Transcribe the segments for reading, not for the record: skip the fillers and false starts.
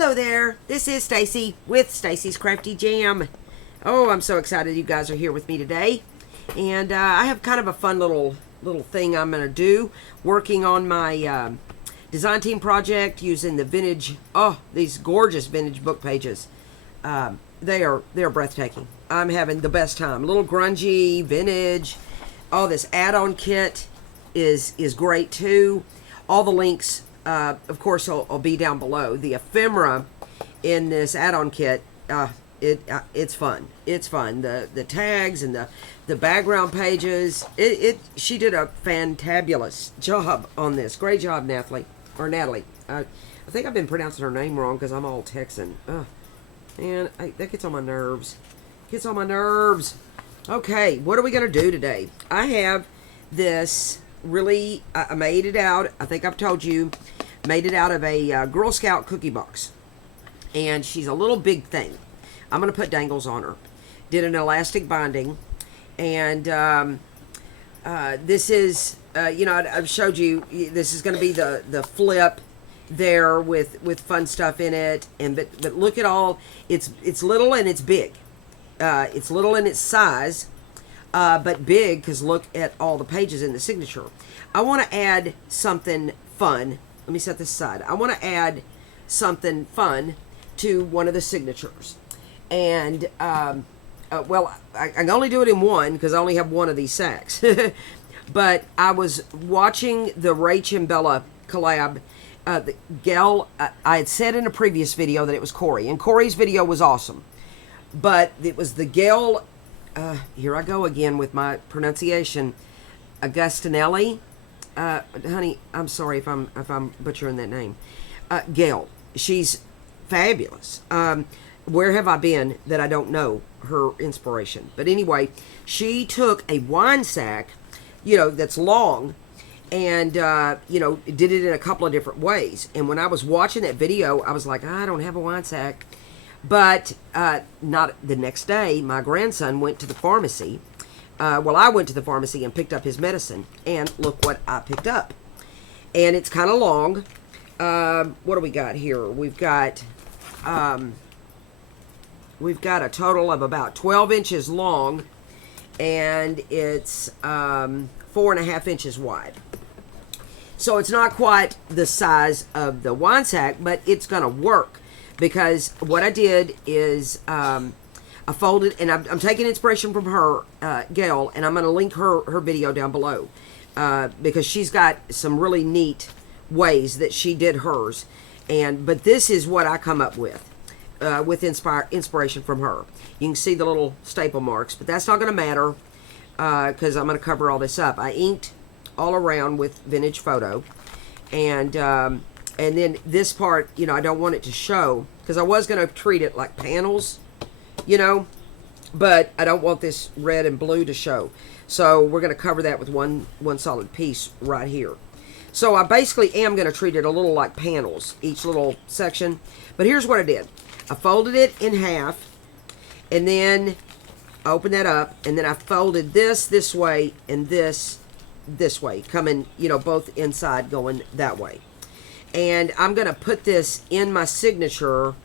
Hello there, this is Stacy with Stacy's Crafty Jam. Oh, I'm so excited you guys are here with me today. And I have kind of a fun little thing I'm going to do, working on my design team project using the vintage, these gorgeous vintage book pages. They're breathtaking. I'm having the best time. A little grungy, vintage. Oh, this add-on kit is great too. All the links, of course, will be down below. The ephemera in this add-on kit, it's fun. It's fun. The tags and the background pages. She did a fantabulous job on this. Great job, Natalie. I think I've been pronouncing her name wrong because I'm all Texan. Man, that gets on my nerves. Gets on my nerves. Okay, what are we going to do today? I have this really, I made it out, I think I've told you, made it out of a Girl Scout cookie box. And she's a little big thing. I'm going to put dangles on her. Did an elastic binding. And this is, I've showed you, this is going to be the flip there with fun stuff in it. But look at all, it's little and it's big. It's little in its size, but big because look at all the pages in the signature. I want to add something fun. Let me set this aside. I want to add something fun to one of the signatures. And, well, I can only do it in one because I only have one of these sacks. But I was watching the Rach and Bella collab. Gayle, I had said in a previous video that it was Corey, and Corey's video was awesome. But it was the Gayle, here I go again with my pronunciation, Agostinelli. Honey, I'm sorry if I'm butchering that name. Gayle, she's fabulous. Where have I been that I don't know her inspiration? But anyway, she took a wine sack, that's long, and, did it in a couple of different ways. And when I was watching that video, I was like, I don't have a wine sack. But not the next day, my grandson went to the pharmacy. I went to the pharmacy and picked up his medicine. And look what I picked up. And it's kind of long. What do we got here? We've got a total of about 12 inches long. And it's 4.5 inches wide. So it's not quite the size of the wine sack, but it's going to work. Because what I did is I folded, and I'm taking inspiration from her, Gayle, and I'm going to link her video down below. Because she's got some really neat ways that she did hers. But this is what I come up with inspiration from her. You can see the little staple marks, but that's not going to matter because I'm going to cover all this up. I inked all around with Vintage Photo. And then this part, I don't want it to show because I was going to treat it like panels, but I don't want this red and blue to show. So we're going to cover that with one solid piece right here. So I basically am going to treat it a little like panels, each little section. But here's what I did. I folded it in half and then I opened that up and then I folded this way and this way, coming, both inside going that way. And I'm going to put this in my signature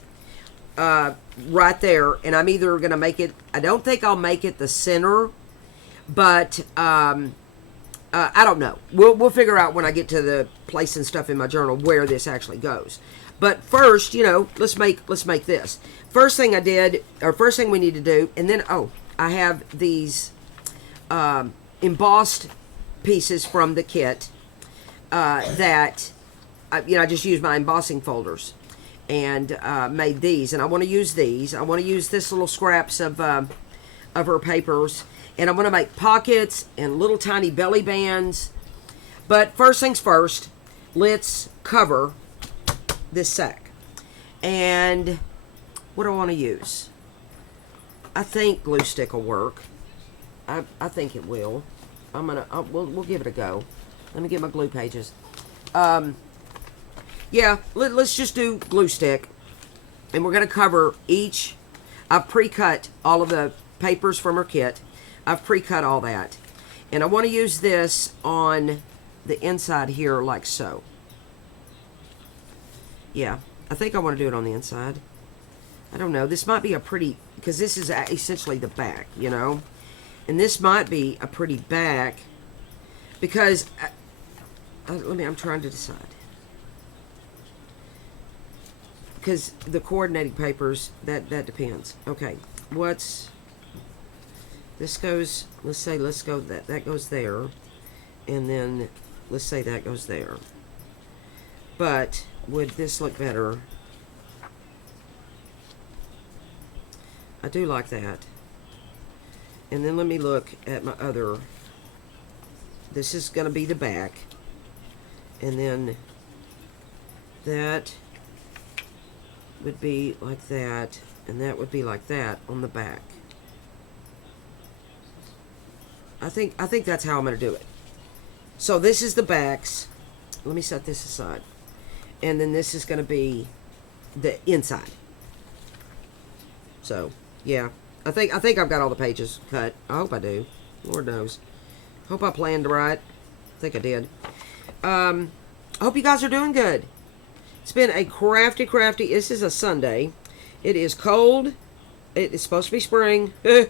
right there. And I'm either going to make it, I don't think I'll make it the center, but I don't know. We'll figure out when I get to the place and stuff in my journal where this actually goes. But first, let's make this. First thing I did, or first thing we need to do, and then, I have these embossed pieces from the kit that... I just used my embossing folders and made these. And I want to use these. I want to use this little scraps of her papers. And I'm going to make pockets and little tiny belly bands. But first things first, let's cover this sack. And what do I want to use? I think glue stick will work. I think it will. We'll give it a go. Let me get my glue pages. Yeah, let's just do glue stick. And we're going to cover each. I've pre-cut all of the papers from her kit. I've pre-cut all that. And I want to use this on the inside here like so. Yeah. I think I want to do it on the inside. I don't know. This might be a pretty, because this is essentially the back, you know. And this might be a pretty back, because, I'm trying to decide. Because the coordinating papers, that depends. Okay, this goes, let's go, that goes there. And then, let's say that goes there. But, would this look better? I do like that. And then let me look at my other. This is going to be the back. And then that would be like that. And that would be like that on the back. I think that's how I'm going to do it. So this is the backs. Let me set this aside. And then this is going to be the inside. So, yeah. I think I've got all the pages cut. I hope I do. Lord knows. Hope I planned right. I think I did. I hope you guys are doing good. It's been a crafty. This is a Sunday. It is cold. It is supposed to be spring. And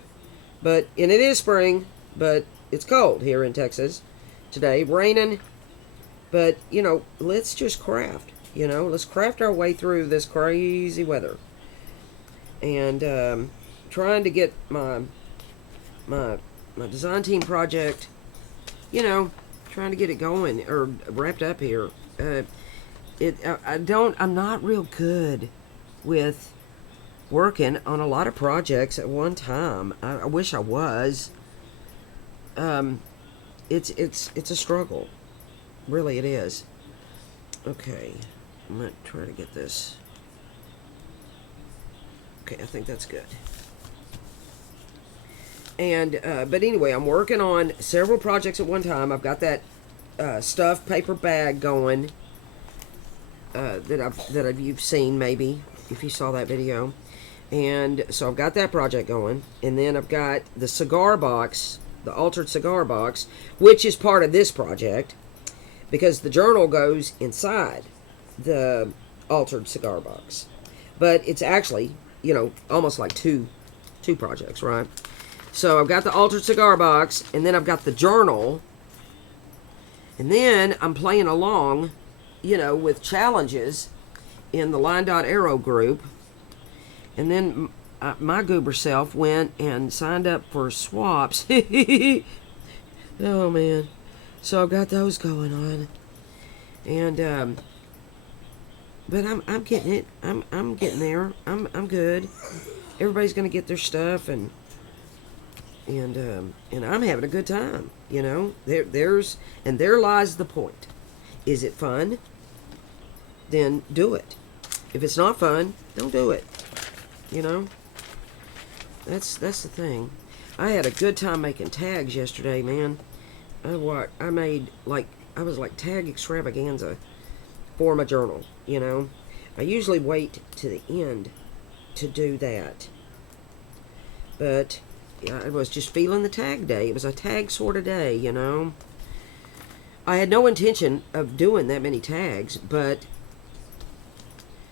it is spring. But it's cold here in Texas today. Raining. But, you know, let's just craft. You know, let's craft our way through this crazy weather. And trying to get my design team project, you know, trying to get it going or wrapped up here. I'm not real good with working on a lot of projects at one time. I wish I was. It's a struggle. Really, it is. Okay, I'm gonna try to get this. Okay, I think that's good. And, but anyway, I'm working on several projects at one time. I've got that stuffed paper bag going that you've seen maybe, if you saw that video. And so I've got that project going. And then I've got the cigar box, the altered cigar box, which is part of this project, because the journal goes inside the altered cigar box. But it's actually, you know, almost like two projects, right? So I've got the altered cigar box, and then I've got the journal, and then I'm playing along, you know, with challenges in the LineDotArrow group, and then my goober self went and signed up for swaps. Oh man, so I've got those going on, and but I'm getting it. I'm getting there. I'm good. Everybody's gonna get their stuff, and I'm having a good time. You know, there lies the point. Is it fun? Then do it. If it's not fun, don't do it. You know, that's the thing. I had a good time making tags yesterday, man. I made I was like tag extravaganza for my journal. You know, I usually wait to the end to do that, but yeah, I was just feeling the tag day. It was a tag sort of day, you know. I had no intention of doing that many tags, but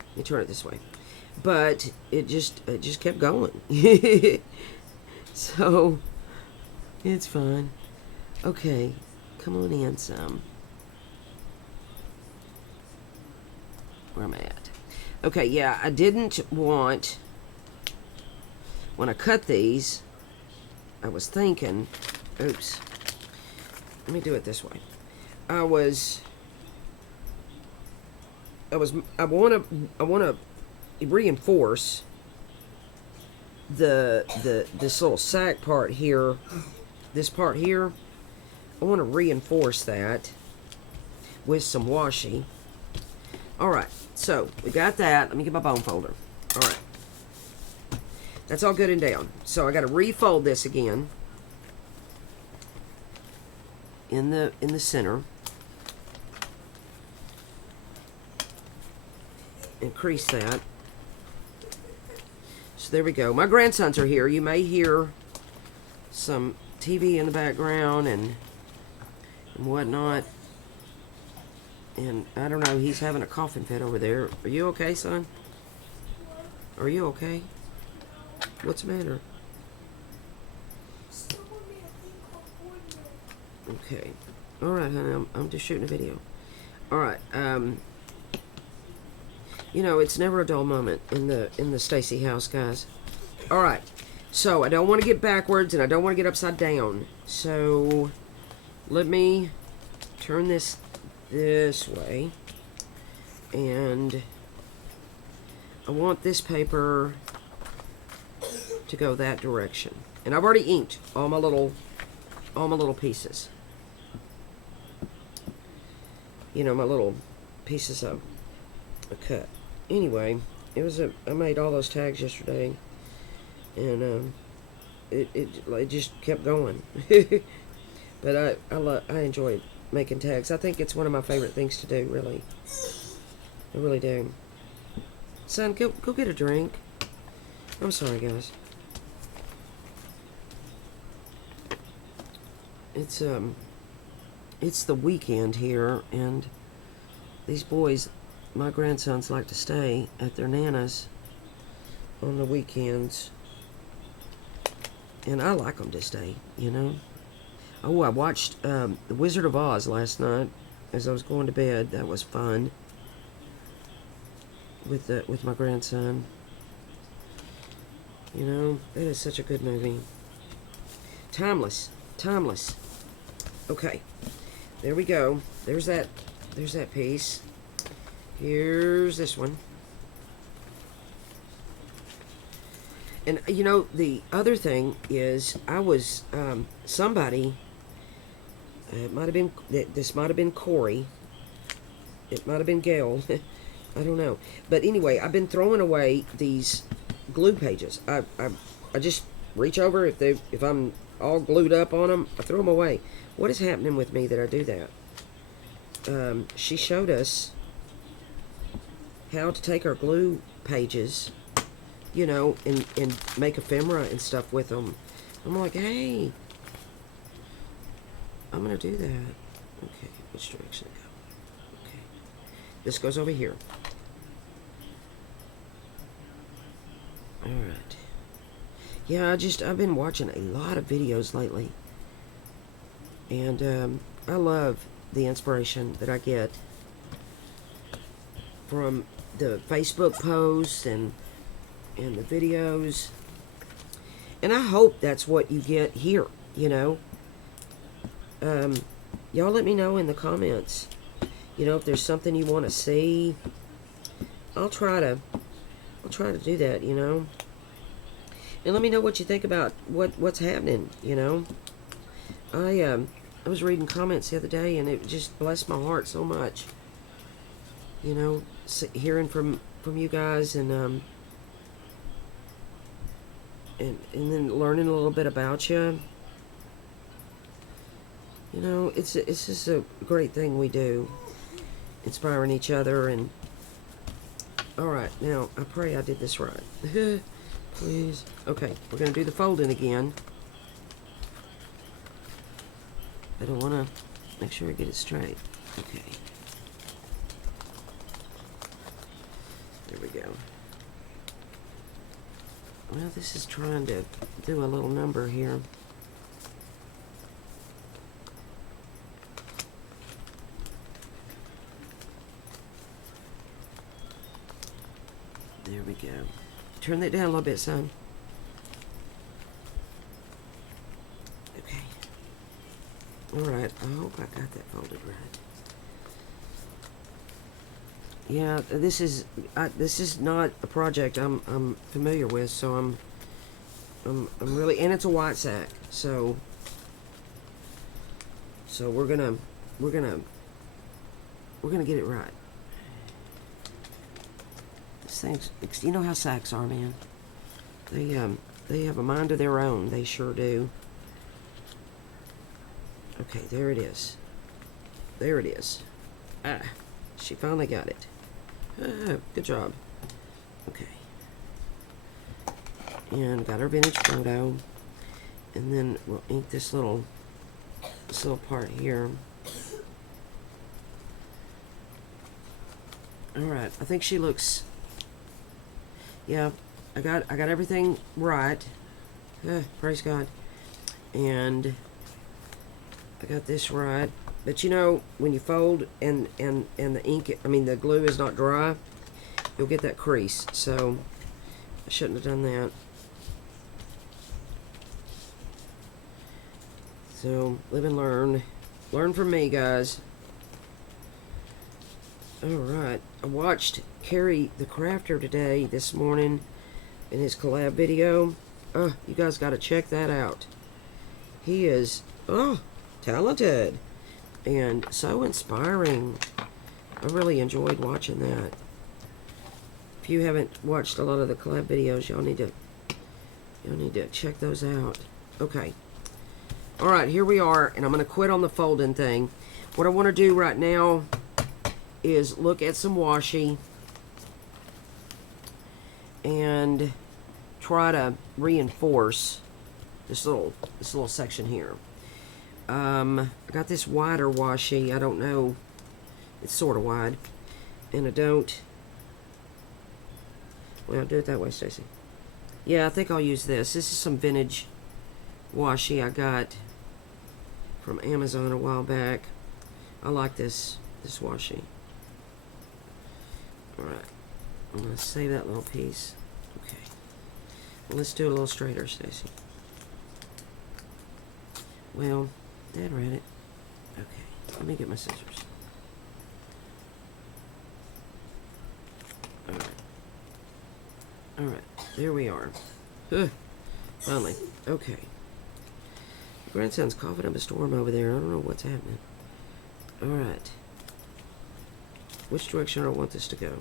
let me turn it this way. But it just kept going. So it's fun. Okay, come on in some. Where am I at? Okay, yeah, I didn't want, when I cut these, I was thinking, oops, let me do it this way. I want to reinforce this little sack part here, this part here. I want to reinforce that with some washi. All right, so we got that. Let me get my bone folder. All right, that's all good and down. So I got to refold this again in the center. Increase that. So there we go. My grandsons are here. You may hear some TV in the background and whatnot. And I don't know, he's having a coughing fit over there. Are you okay, son? Are you okay? What's the matter? Okay. Alright, honey, I'm just shooting a video. Alright, you know, it's never a dull moment in the Stacy house, guys. Alright, so I don't want to get backwards and I don't want to get upside down. So, let me turn this way. And I want this paper to go that direction. And I've already inked all my little pieces. You know, my little pieces of a cut. Anyway, I made all those tags yesterday, and it just kept going. But I enjoy making tags. I think it's one of my favorite things to do, really. I really do. Son, go get a drink. I'm sorry, guys. It's the weekend here, and these boys, my grandsons, like to stay at their nana's on the weekends, and I like them to stay, you know. Oh, I watched The Wizard of Oz last night as I was going to bed. That was fun with my grandson. You know, that is such a good movie. Timeless. Okay, there we go. There's that piece. Here's this one. And you know, the other thing is, I was somebody. It might have been this. Might have been Corey. It might have been Gayle. I don't know. But anyway, I've been throwing away these glue pages. I just reach over if I'm all glued up on them, I throw them away. What is happening with me that I do that? She showed us how to take our glue pages, you know, and make ephemera and stuff with them. I'm like, hey, I'm going to do that. Okay, which direction to go? Okay. This goes over here. Alright. Yeah, I've been watching a lot of videos lately. And I love the inspiration that I get from the Facebook posts and the videos. And I hope that's what you get here, you know. Y'all let me know in the comments, you know, if there's something you want to see. I'll try to do that, you know. And let me know what you think about what's happening, you know. I was reading comments the other day, and it just blessed my heart so much. You know, hearing from you guys, and then learning a little bit about you. You know, it's just a great thing we do, inspiring each other. And all right, now I pray I did this right. Please. Okay, we're gonna do the folding again. I don't want to make sure I get it straight. Okay. There we go. Well, this is trying to do a little number here. There we go. Turn that down a little bit, son. Okay. Alright, I hope I got that folded right. Yeah, this is not a project I'm familiar with, so I'm really, and it's a white sack, so we're gonna get it right. This thing's, you know how sacks are, man. They have a mind of their own. They sure do. Okay, there it is. There it is. Ah, she finally got it. Ah, good job. Okay. And got our vintage photo. And then we'll ink this little part here. All right, I think she looks. Yeah, I got everything right. Praise God. And I got this right. But you know, when you fold and the ink, I mean the glue is not dry, you'll get that crease. So I shouldn't have done that. So live and learn. Learn from me, guys. Alright, I watched Carrie the Crafter today, this morning, in his collab video. You guys got to check that out. He is, talented and so inspiring. I really enjoyed watching that. If you haven't watched a lot of the collab videos, y'all need to check those out. Okay. Alright, here we are, and I'm going to quit on the folding thing. What I want to do right now is look at some washi and try to reinforce this little section here. I got this wider washi. I don't know. It's sort of wide, and I don't. Well, I'll do it that way, Stacy. Yeah, I think I'll use this. This is some vintage washi I got from Amazon a while back. I like this washi. Alright, I'm going to save that little piece. Okay. Well, let's do it a little straighter, Stacy. Well, Dad read it. Okay, let me get my scissors. Alright. Alright, there we are. Finally. Okay. My grandson's coughing up a storm over there. I don't know what's happening. Alright. Which direction do I want this to go?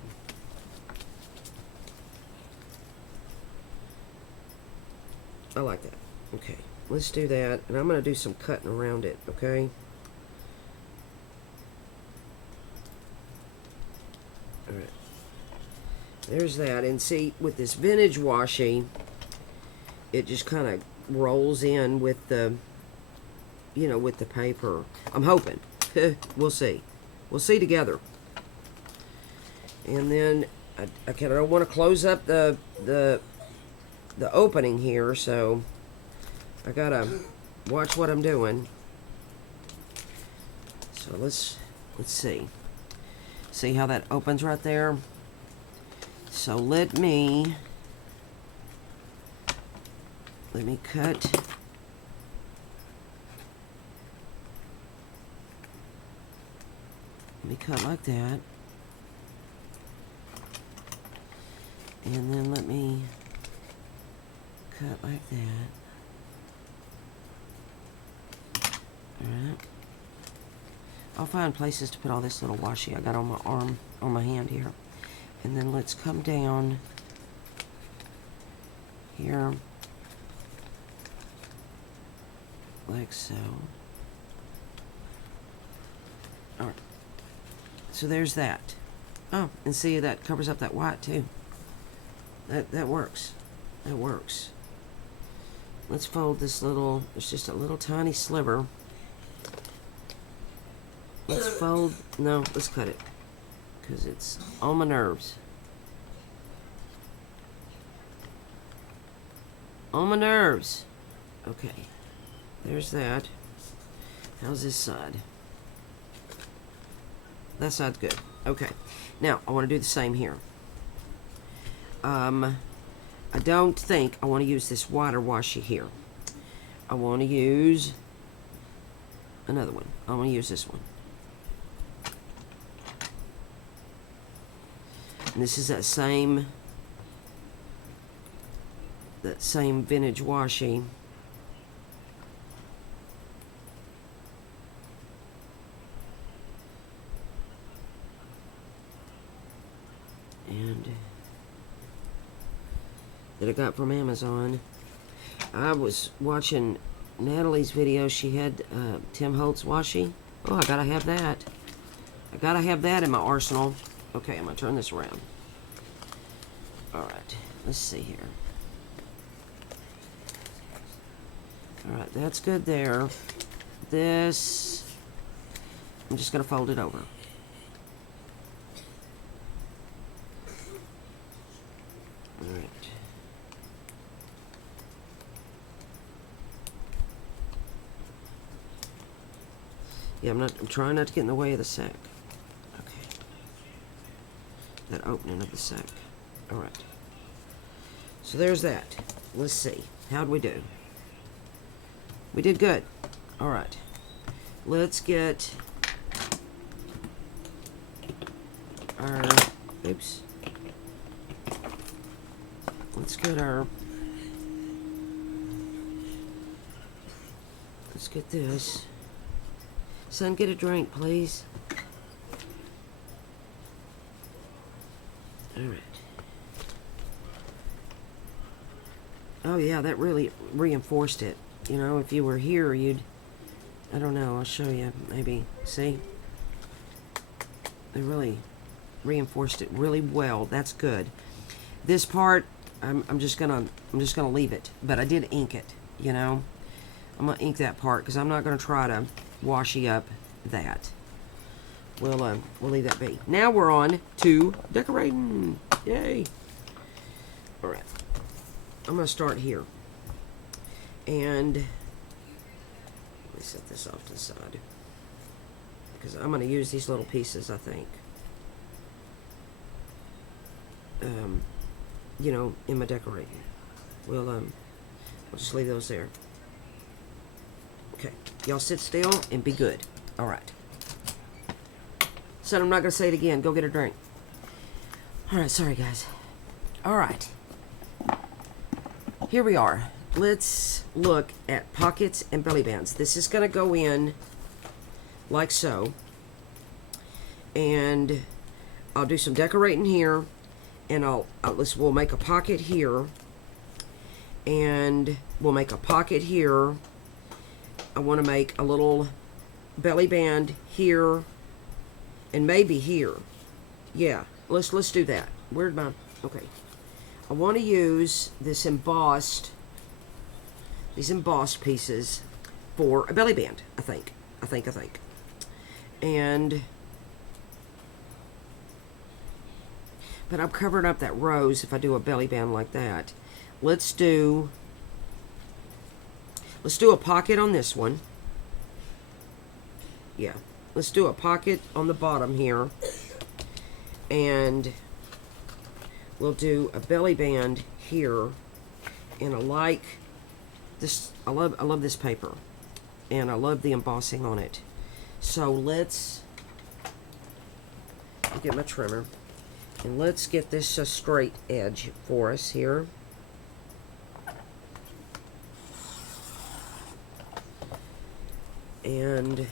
I like that. Okay, let's do that. And I'm going to do some cutting around it, okay? Alright. There's that. And see, with this vintage washi, it just kind of rolls in with the, you know, with the paper. I'm hoping. We'll see. We'll see together. And then I don't want to close up the opening here, so I gotta watch what I'm doing. So let's see how that opens right there. So let me cut. Let me cut like that. And then let me cut like that. Alright. I'll find places to put all this little washi I got on my arm, on my hand here. And then let's come down here. Like so. Alright. So there's that. Oh, and see, that covers up that white too. That works. That works. Let's fold this little, there's just a little tiny sliver. Let's fold, no, let's cut it. Because it's on my nerves. On my nerves. Okay. There's that. How's this side? That side's good. Okay. Now, I want to do the same here. I don't think I want to use this wider washi here. I want to use another one. I want to use this one. And this is that same vintage washi. And that I got from Amazon. I was watching Natalie's video. She had Tim Holtz washi. Oh, I gotta have that. I gotta have that in my arsenal. Okay, I'm gonna turn this around. Alright, let's see here. Alright, that's good there. This, I'm just gonna fold it over. Yeah, I'm trying not to get in the way of the sack. Okay. That opening of the sack. Alright. So there's that. Let's see. How'd we do? We did good. Alright. Let's get our... Oops. Let's get our... Let's get this. Son, get a drink, please. Alright. Oh yeah, that really reinforced it. You know, if you were here, you'd... I don't know, I'll show you, maybe. See? They really reinforced it really well. That's good. This part, I'm just gonna leave it. But I did ink it, you know? I'm gonna ink that part, because I'm not gonna try to washy up that. We'll leave that be. Now we're on to decorating. Yay! Alright. I'm going to start here. And let me set this off to the side. Because I'm going to use these little pieces, I think. You know, in my decorating. We'll just leave those there. Okay. Y'all sit still and be good. Alright. Son, I'm not going to say it again. Go get a drink. Alright, sorry guys. Alright. Here we are. Let's look at pockets and belly bands. This is going to go in like so. And I'll do some decorating here. And we'll make a pocket here. And we'll make a pocket here. I want to make a little belly band here. And maybe here. Yeah, let's do that. Where'd my... Okay. I want to use these embossed pieces for a belly band, I think. And... But I'm covering up that rose if I do a belly band like that. Let's do a pocket on this one. Yeah. Let's do a pocket on the bottom here. And we'll do a belly band here. And I like this. I love this paper. And I love the embossing on it. So let's get my trimmer. And let's get this a straight edge for us here. And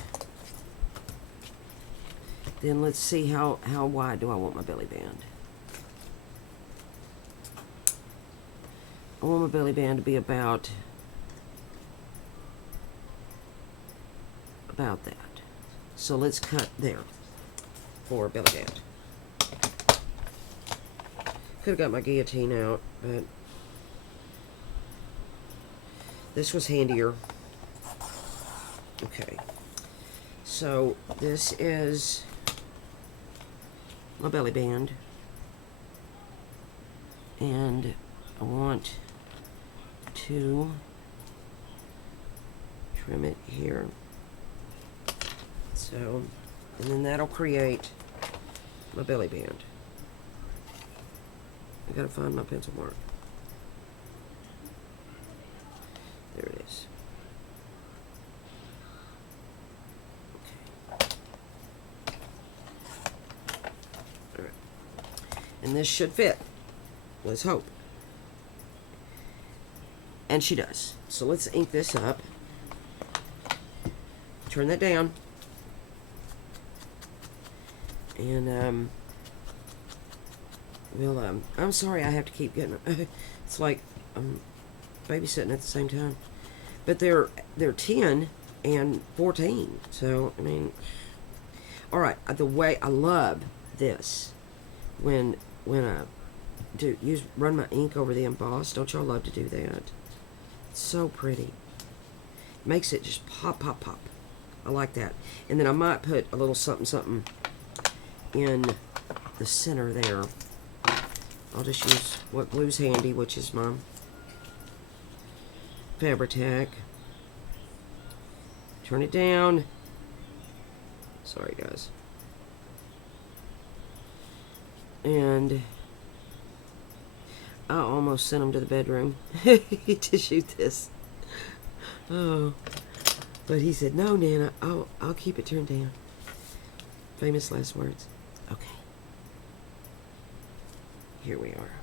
then let's see how wide do I want my belly band. I want my belly band to be about that. So let's cut there for a belly band. Could have got my guillotine out, but this was handier. Okay, so this is my belly band, and I want to trim it here. So, and then that'll create my belly band. I gotta find my pencil mark. There it is. Okay. Alright. And this should fit. Let's hope. And she does. So let's ink this up. Turn that down. And, I'm sorry I have to keep getting it. It's like I'm babysitting at the same time. But they're 10 and 14. So, I mean, alright, the way I love this when I run my ink over the emboss. Don't y'all love to do that? It's so pretty. Makes it just pop, pop, pop. I like that. And then I might put a little something, something in the center there. I'll just use what glue's handy, which is my Fabri-Tac. Turn it down. Sorry, guys. And I almost sent him to the bedroom to shoot this. Oh, but he said, "No, Nana, I'll keep it turned down." Famous last words. Okay. Here we are.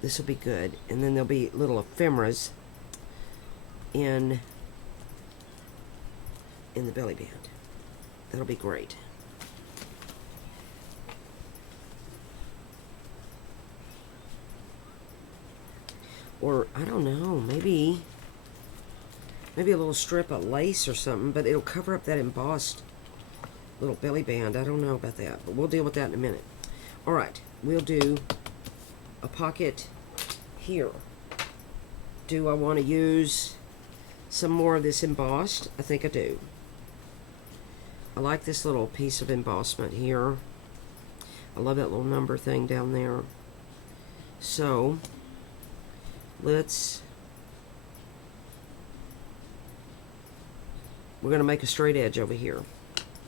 This will be good, and then there'll be little ephemeras in the belly band. That'll be great. Or I don't know, maybe a little strip of lace or something, but it'll cover up that embossed little belly band. I don't know about that, but we'll deal with that in a minute. All right, we'll do a pocket here. Do I want to use some more of this embossed? I think I do. I like this little piece of embossment here. I love that little number thing down there. So we're going to make a straight edge over here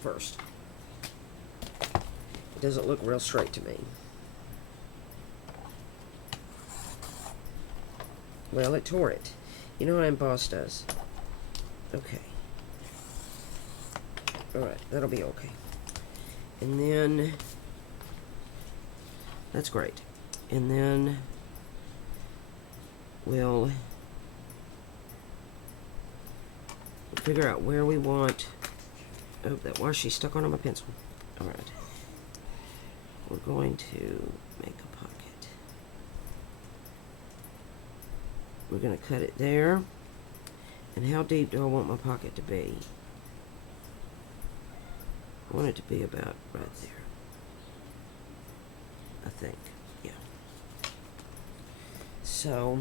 first. It doesn't look real straight to me. Well, it tore it. You know how embossed does. Okay. Alright, that'll be okay. And then, that's great. And then we'll figure out where we want. Oh, that washi stuck onto my pencil. Alright. We're going to make a pocket. We're going to cut it there. And how deep do I want my pocket to be? I want it to be about right there. I think. Yeah. So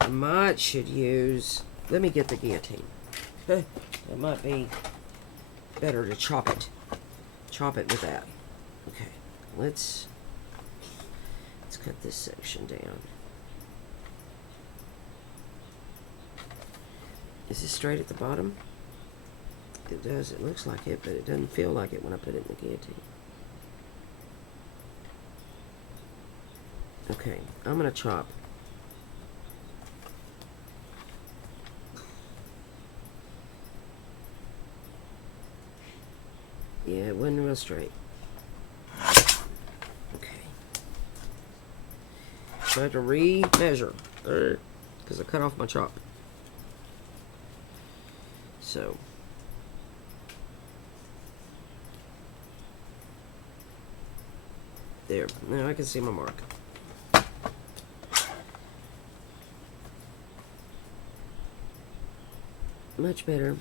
I should use, let me get the guillotine. It might be better to chop it with that. Okay, let's cut this section down. Is this straight at the bottom? It does, it looks like it, but it doesn't feel like it when I put it in the guillotine. Okay, I'm gonna chop. Yeah, it wasn't real straight. Okay. So I have to re-measure because I cut off my chop. So there. Now I can see my mark. Much better.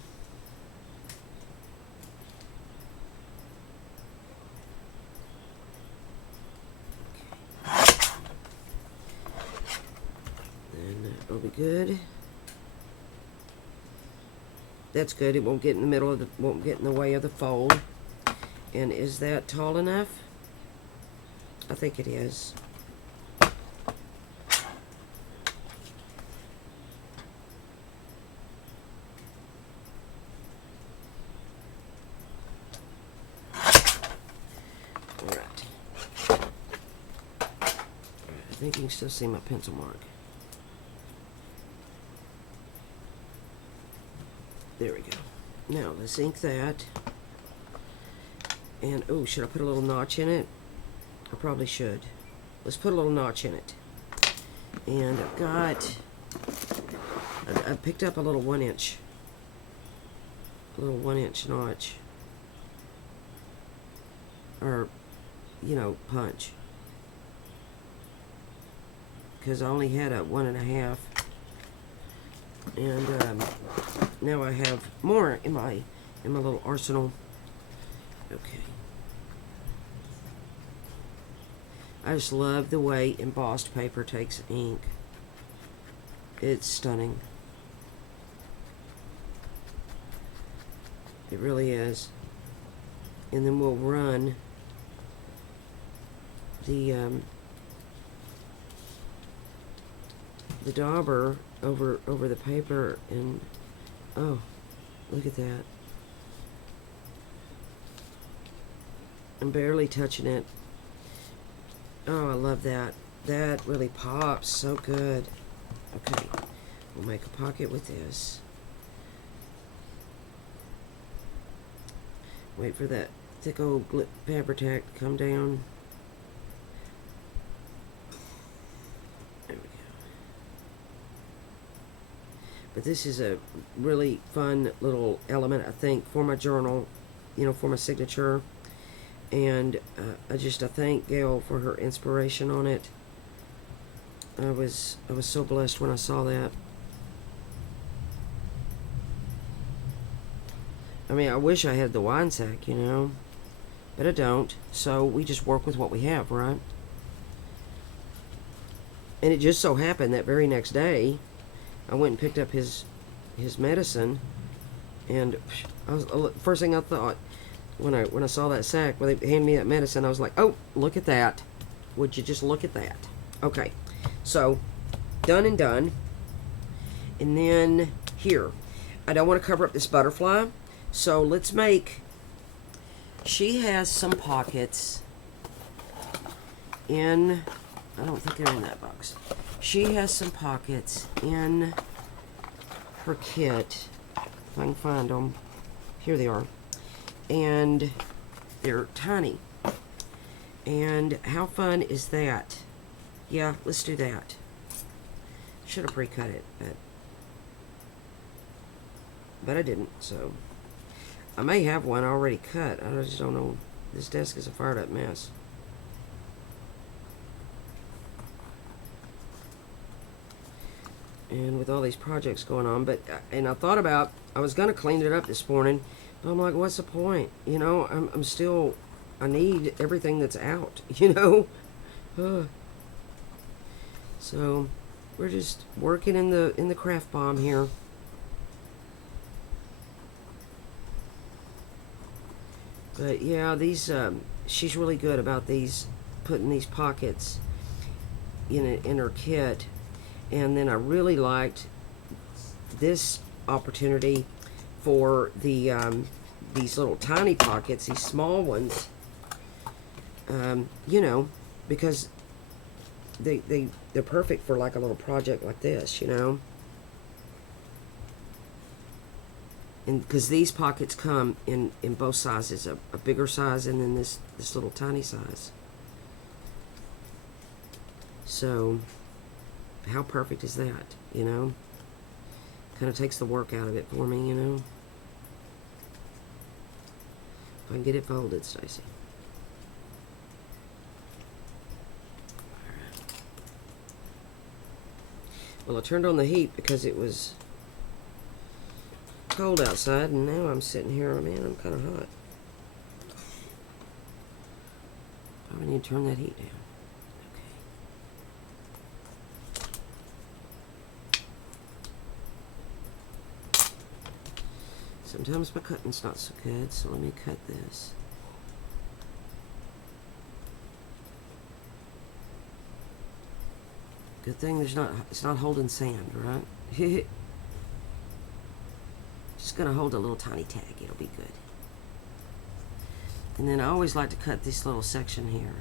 That'll be good. That's good. It won't get in the middle of the, won't get in the way of the fold. And is that tall enough? I think it is. Alright. I think you can still see my pencil mark. There we go. Now let's ink that. And oh, should I put a little notch in it? I probably should. Let's put a little notch in it. And I've got, I picked up a little 1-inch notch, or you know, punch, because I only had a 1.5, and now I have more in my little arsenal. Okay. I just love the way embossed paper takes ink. It's stunning. It really is. And then we'll run the dauber over the paper, and oh, look at that. I'm barely touching it. Oh, I love that. That really pops so good. Okay, we'll make a pocket with this. Wait for that thick old fabric tack to come down. There we go. But this is a really fun little element, I think, for my journal, you know, for my signature. And I thank Gayle for her inspiration on it. I was so blessed when I saw that. I mean, I wish I had the wine sack, you know, but I don't. So we just work with what we have, right? And it just so happened that very next day, I went and picked up his medicine, and first thing I thought when I saw that sack, when they handed me that medicine, I was like, oh, look at that. Would you just look at that? Okay, so done and done. And then here, I don't want to cover up this butterfly, so let's make, she has some pockets in, I don't think they're in that box. She has some pockets in her kit, if I can find them. Here they are. And they're tiny. And how fun is that? Yeah, let's do that. Should have pre-cut it, but I didn't, so I may have one already cut. I just don't know. This desk is a fired up mess. And with all these projects going on, and I thought about, I was gonna clean it up this morning, but I'm like, what's the point? You know, I'm still, I need everything that's out, you know? So we're just working in the craft bomb here. But yeah, these she's really good about these, putting these pockets in her kit. And then I really liked this opportunity for the these little tiny pockets, these small ones. You know, because they're perfect for like a little project like this, you know. And because these pockets come in both sizes, a bigger size and then this little tiny size. So how perfect is that, you know? Kind of takes the work out of it for me, you know. If I can get it folded, Stacy. Well, I turned on the heat because it was cold outside, and now I'm sitting here, man, I'm kind of hot. Probably need to turn that heat down. Okay. Sometimes my cutting's not so good, so let me cut this. Good thing it's not holding sand, right? Just gonna hold a little tiny tag, it'll be good. And then I always like to cut this little section here,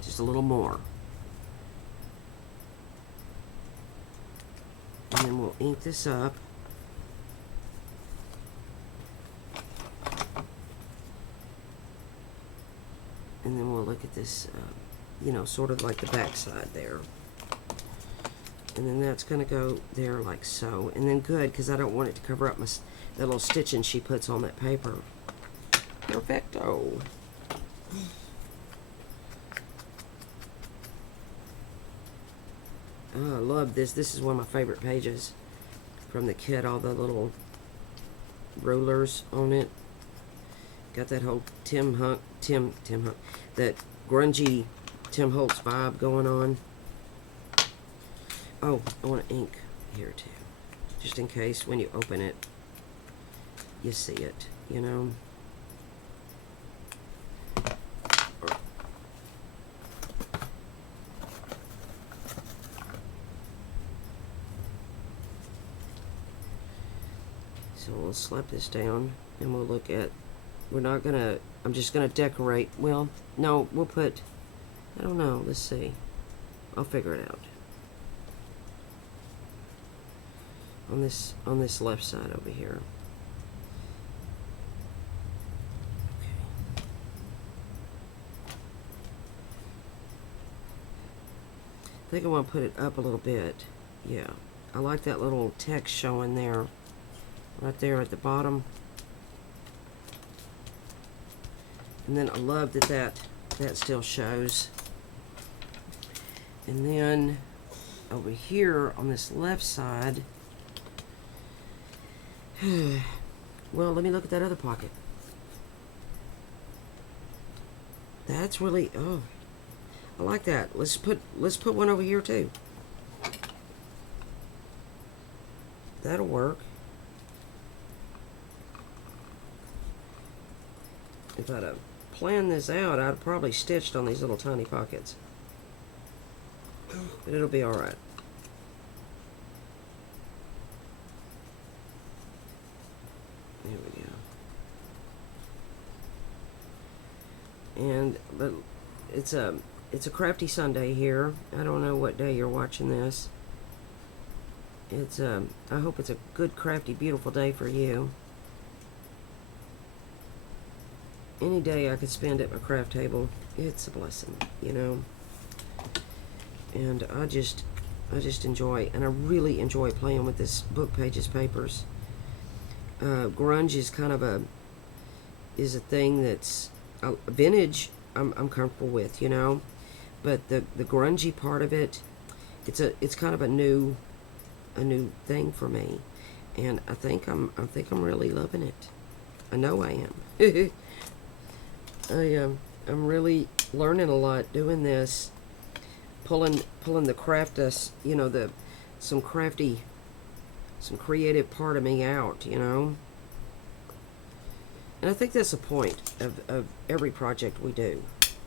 just a little more. And then we'll ink this up. And then we'll look at this, you know, sort of like the back side there. And then that's going to go there like so. And then good, because I don't want it to cover up that little stitching she puts on that paper. Perfecto. Oh, I love this. This is one of my favorite pages from the kit. All the little rulers on it. Got that whole Tim Hunt, that grungy Tim Holtz vibe going on. Oh, I want to ink here too, just in case when you open it, you see it, you know. So we'll slap this down, and we'll look at, we're not gonna I'm just going to decorate. Well, no, we'll put, I don't know, let's see. I'll figure it out. On this left side over here. I think I want to put it up a little bit. Yeah, I like that little text showing there, right there at the bottom. And then I love that still shows. And then over here on this left side, well, let me look at that other pocket. That's really, oh, I like that. Let's put one over here too. That'll work. If I'd have planned this out, I'd have probably stitched on these little tiny pockets. But it'll be alright. There we go. And but it's a crafty Sunday here. I don't know what day you're watching this. It's I hope it's a good, crafty, beautiful day for you. Any day I could spend at my craft table, it's a blessing, you know. And I just enjoy, and I really enjoy playing with this Book Pages papers. Grunge is kind of a thing that's vintage. I'm comfortable with, you know, but the grungy part of it, it's kind of a new thing for me, and I think I'm really loving it. I know I am. I'm really learning a lot doing this, pulling the craftist, you know, some creative part of me out, you know. And I think that's the point of every project we do,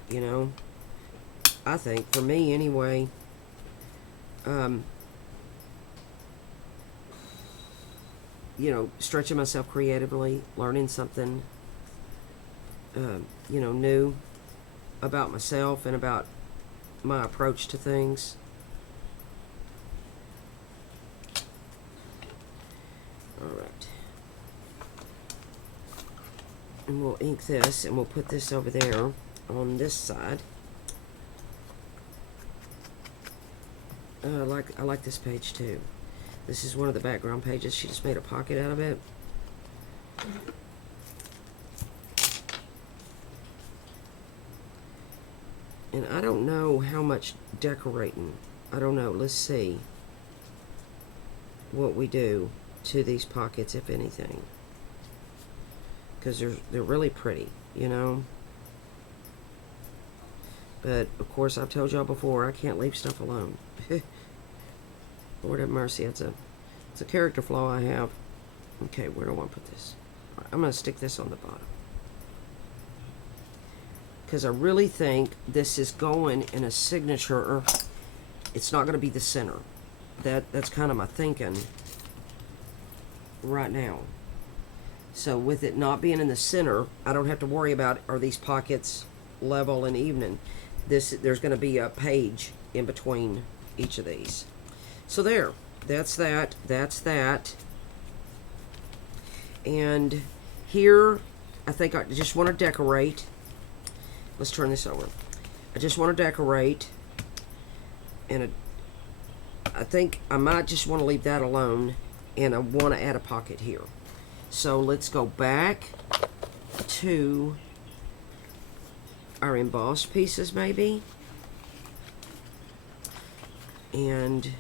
you know. I think, for me anyway, you know, stretching myself creatively, learning something, you know, new about myself and about my approach to things. Alright. And we'll ink this, and we'll put this over there on this side. I like this page too. This is one of the background pages. She just made a pocket out of it. And I don't know how much decorating. I don't know. Let's see what we do to these pockets, if anything. Because they're really pretty, you know. But, of course, I've told y'all before, I can't leave stuff alone. Lord have mercy, it's a character flaw I have. Okay, where do I want to put this? Right, I'm going to stick this on the bottom. Because I really think this is going in a signature. It's not going to be the center. That's kind of my thinking right now. So with it not being in the center, I don't have to worry about, are these pockets level and even. There's going to be a page in between each of these. So there, that's that. And here, I think I just want to decorate. Let's turn this over. I just want to decorate, and I think I might just want to leave that alone, and I want to add a pocket here. So let's go back to our embossed pieces maybe, and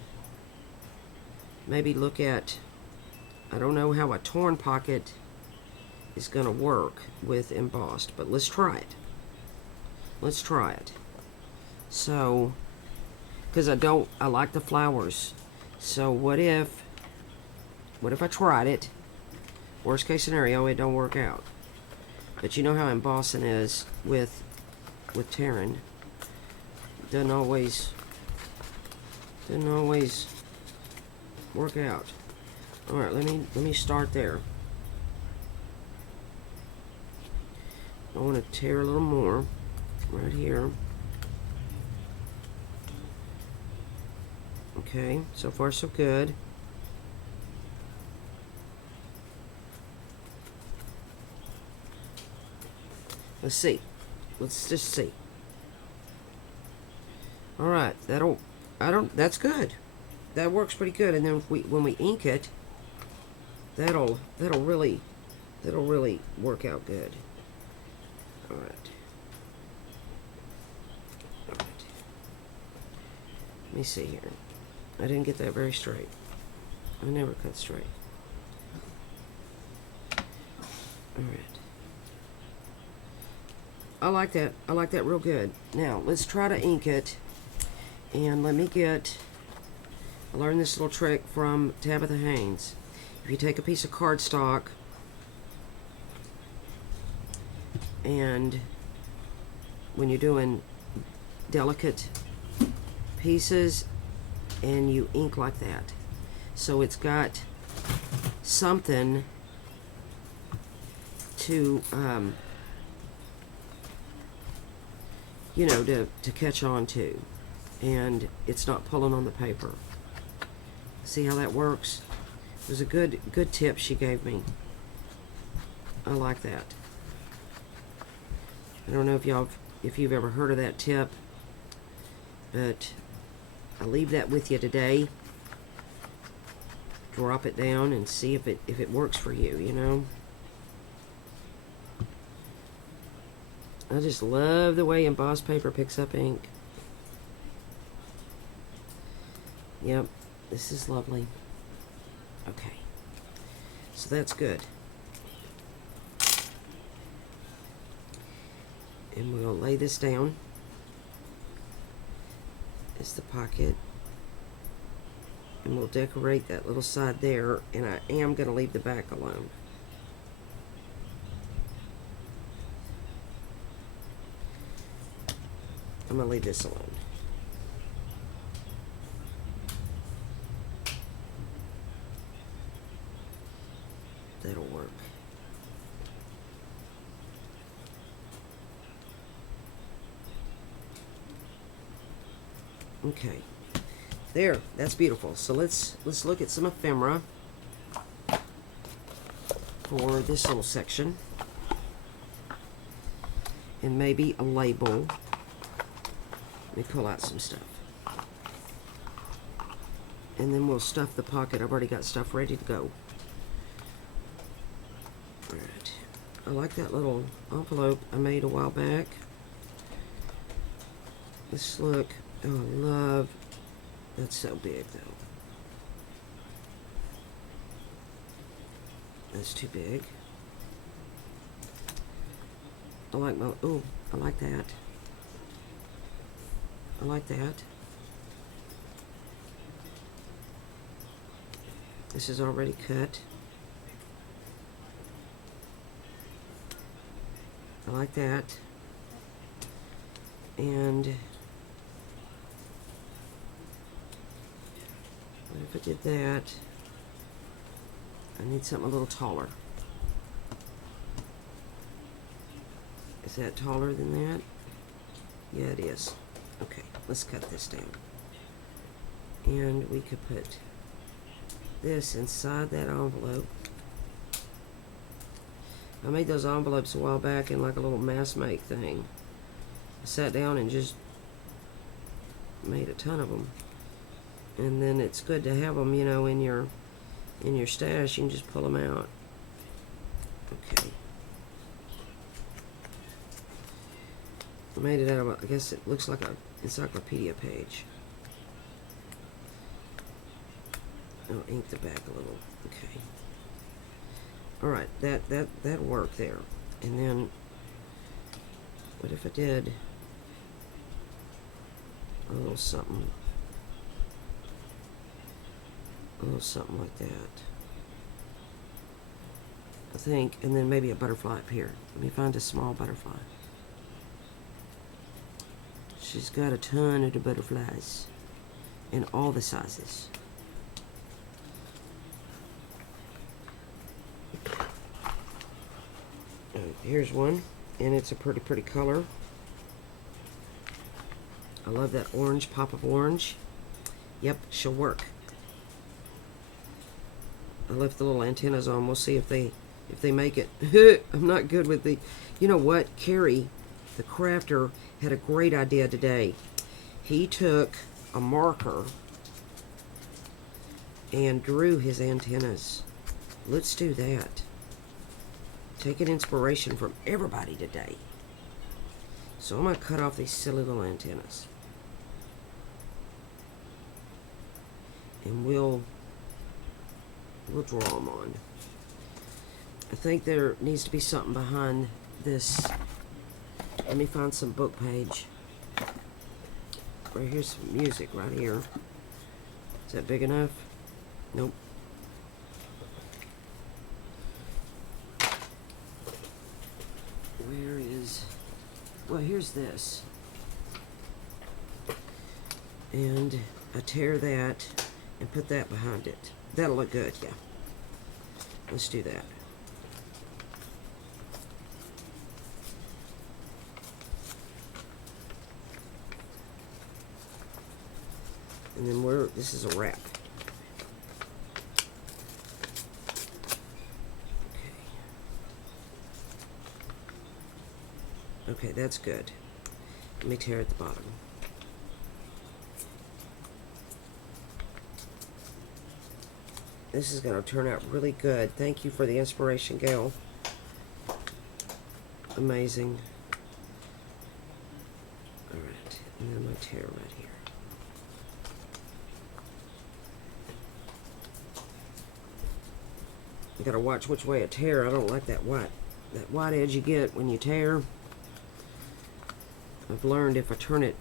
maybe look at, I don't know how a torn pocket is going to work with embossed, but let's try it. Let's try it. So, because I like the flowers. So what if I tried it? Worst case scenario, it don't work out. But you know how embossing is with tearing. Doesn't always work out. All right, let me start there. I want to tear a little more right here. Okay, so far so good. Let's see. Let's just see. All right, that's good. That works pretty good. And then when we ink it, that'll really work out good. All right. All right. Let me see here. I didn't get that very straight. I never cut straight. All right. I like that. I like that real good. Now, let's try to ink it. And let me get... I learned this little trick from Tabitha Haynes. If you take a piece of cardstock and when you're doing delicate pieces and you ink like that, so it's got something to you know, to catch on to, and it's not pulling on the paper. See how that works? It was a good tip she gave me. I like that. I don't know if you've ever heard of that tip, but I'll leave that with you today. Drop it down and see if it works for you, you know. I just love the way embossed paper picks up ink. Yep, this is lovely. Okay, so that's good. And we'll lay this down. It's the pocket. And we'll decorate that little side there, and I am going to leave the back alone. I'm going to leave this alone. That'll work. Okay. There, that's beautiful. So let's look at some ephemera for this little section. And maybe a label. Let me pull out some stuff. And then we'll stuff the pocket. I've already got stuff ready to go. Alright. I like that little envelope I made a while back. Let's look. Oh, I love. That's so big, though. That's too big. I like my. Oh, I like that. I like that. This is already cut. I like that. And what if I did that? I need something a little taller. Is that taller than that? Yeah, it is. Okay, let's cut this down. And we could put this inside that envelope. I made those envelopes a while back in like a little mass make thing. I sat down and just made a ton of them. And then it's good to have them, you know, in your stash. You can just pull them out. Okay. I made it out of, I guess it looks like a encyclopedia page. I'll ink the back a little. Okay. All right, that worked there. And then, what if I did a little something like that? I think, and then maybe a butterfly up here. Let me find a small butterfly. She's got a ton of the butterflies in all the sizes. Oh, here's one. and it's a pretty color. I love that orange, pop of orange. Yep, she'll work. I left the little antennas on. We'll see if they make it. I'm not good with the... You know what? Carrie, the crafter, had a great idea today. He took a marker and drew his antennas. Let's do that. Taking inspiration from everybody today. So I'm going to cut off these silly little antennas. And we'll draw them on. I think there needs to be something behind this. Let me find some book page. Right here's some music right here. Is that big enough? Nope. Where is... Well, here's this. And I tear that and put that behind it. That'll look good, yeah. Let's do that. And then this is a wrap. Okay, that's good. Let me tear at the bottom. This is going to turn out really good. Thank you for the inspiration, Gayle. Amazing. Alright, and then I'm going to tear right here. You got to watch which way I tear. I don't like that white edge you get when you tear. I've learned if I turn it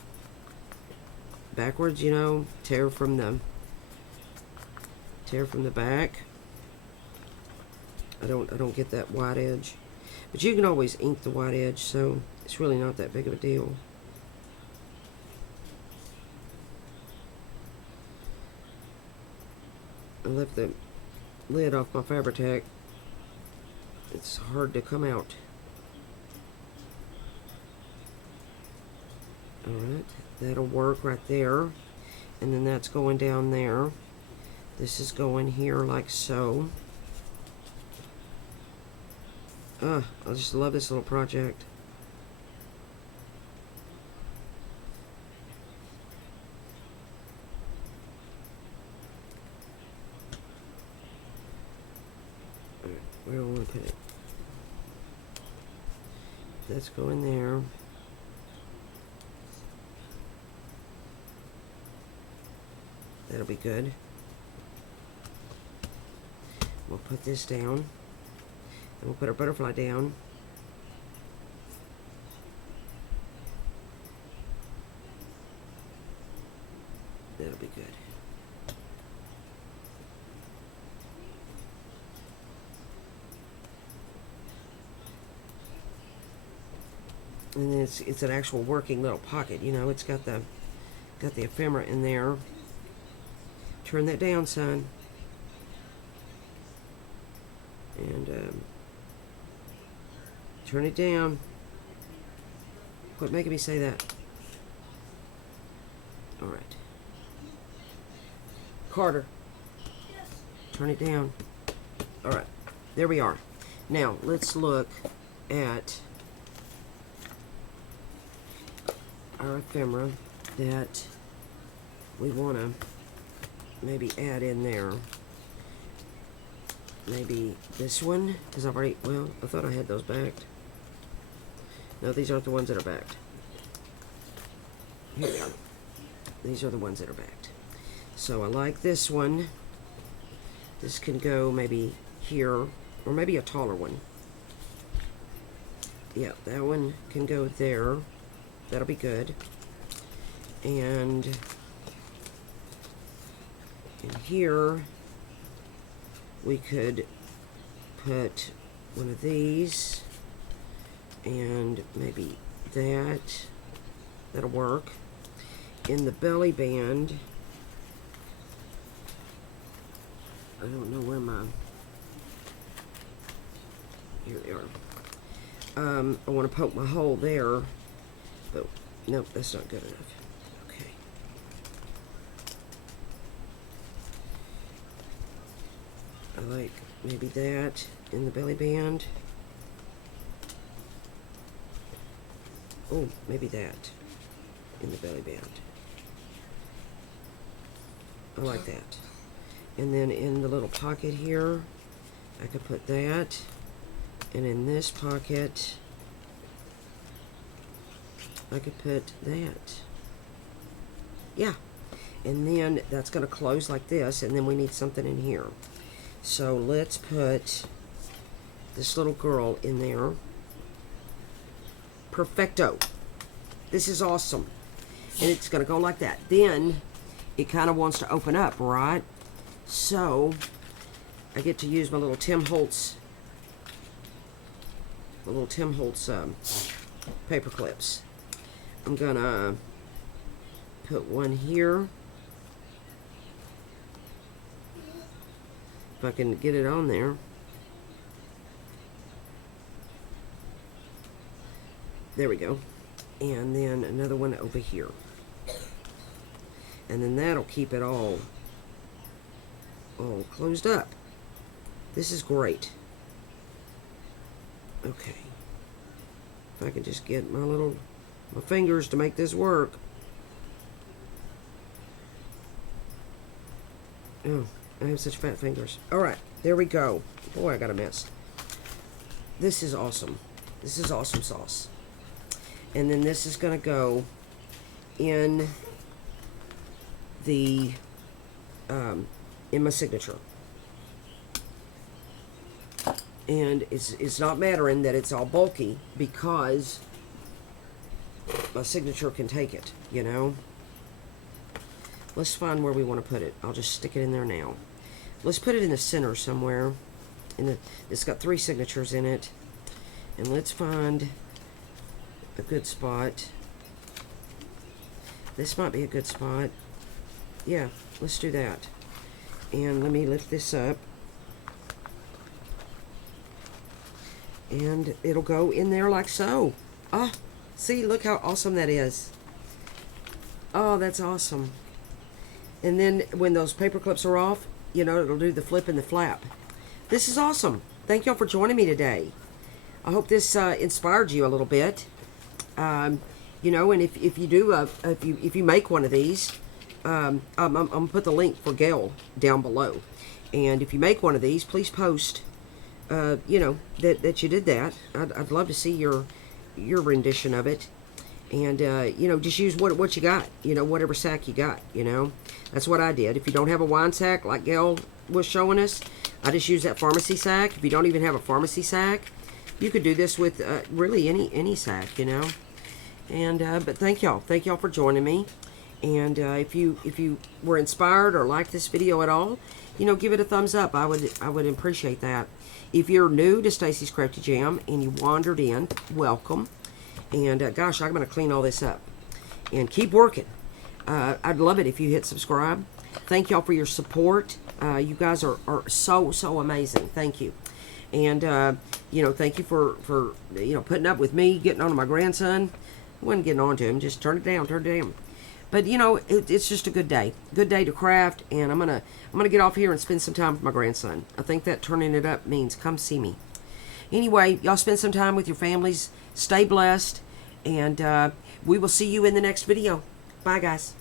backwards, you know, tear from the back. I don't get that white edge. But you can always ink the white edge, so it's really not that big of a deal. I left the lid off my Fabri-Tac. It's hard to come out. Alright, that'll work right there. And then that's going down there. This is going here like so. I just love this little project. Alright, where do I want to put it? That's going there. That'll be good. We'll put this down. And we'll put our butterfly down. That'll be good. And then it's an actual working little pocket, you know, it's got the ephemera in there. Turn that down, son. And turn it down. Quit making me say that. Alright. Carter. Yes. Turn it down. Alright. There we are. Now, let's look at our ephemera that we want to maybe add in there. Maybe this one, because I've already, well, I thought I had those backed. No, these aren't the ones that are backed. Here we are. These are the ones that are backed. So I like this one. This can go maybe here, or maybe a taller one. Yeah, that one can go there. That'll be good. And in here, we could put one of these, and maybe that. That'll work. In the belly band, I don't know where my, here they I want to poke my hole there, but nope, that's not good enough. Okay. I like maybe that in the belly band. Oh, maybe that in the belly band. I like that. And then in the little pocket here, I could put that. And in this pocket, I could put that. Yeah. And then that's going to close like this, and then we need something in here. So let's put this little girl in there. Perfecto. This is awesome. And it's going to go like that. Then it kind of wants to open up, right? So I get to use my little Tim Holtz paper clips. I'm gonna put one here. If I can get it on there. There we go. And then another one over here. And then that'll keep it all closed up. This is great. Okay. If I can just get my fingers to make this work. Oh, I have such fat fingers. Alright, there we go. Boy, I got a mess. This is awesome. This is awesome sauce. And then this is going to go in the in my signature. And it's not mattering that it's all bulky, because my signature can take it, you know. Let's find where we want to put it. I'll just stick it in there now. Let's put it in the center somewhere. It's got 3 signatures in it. And let's find a good spot. This might be a good spot. Yeah, let's do that. And let me lift this up. And it'll go in there like so. Ah, see, look how awesome that is. Oh, that's awesome. And then when those paper clips are off, you know, it'll do the flip and the flap. This is awesome. Thank y'all for joining me today. I hope this inspired you a little bit. You know, and if you do, if you make one of these, I'm gonna put the link for Gayle down below. And if you make one of these, please post, you know, that you did that. I'd love to see your rendition of it. And you know, just use what you got. You know, whatever sack you got. You know, that's what I did. If you don't have a wine sack like Gayle was showing us, I just use that pharmacy sack. If you don't even have a pharmacy sack, you could do this with really any sack. You know. And but thank y'all for joining me. And if you were inspired or liked this video at all, you know, give it a thumbs up. I would appreciate that. If you're new to Stacy's Crafty Jam and you wandered in, welcome. And gosh, I'm going to clean all this up and keep working. I'd love it if you hit subscribe. Thank y'all for your support. You guys are so amazing. Thank you. And you know, thank you for you know, putting up with me getting on to my grandson. I wasn't getting on to him, just turn it down. But you know, it's just a good day to craft. And I'm gonna get off here and spend some time with my grandson. I think that turning it up means come see me. Anyway, y'all spend some time with your families. Stay blessed, and we will see you in the next video. Bye, guys.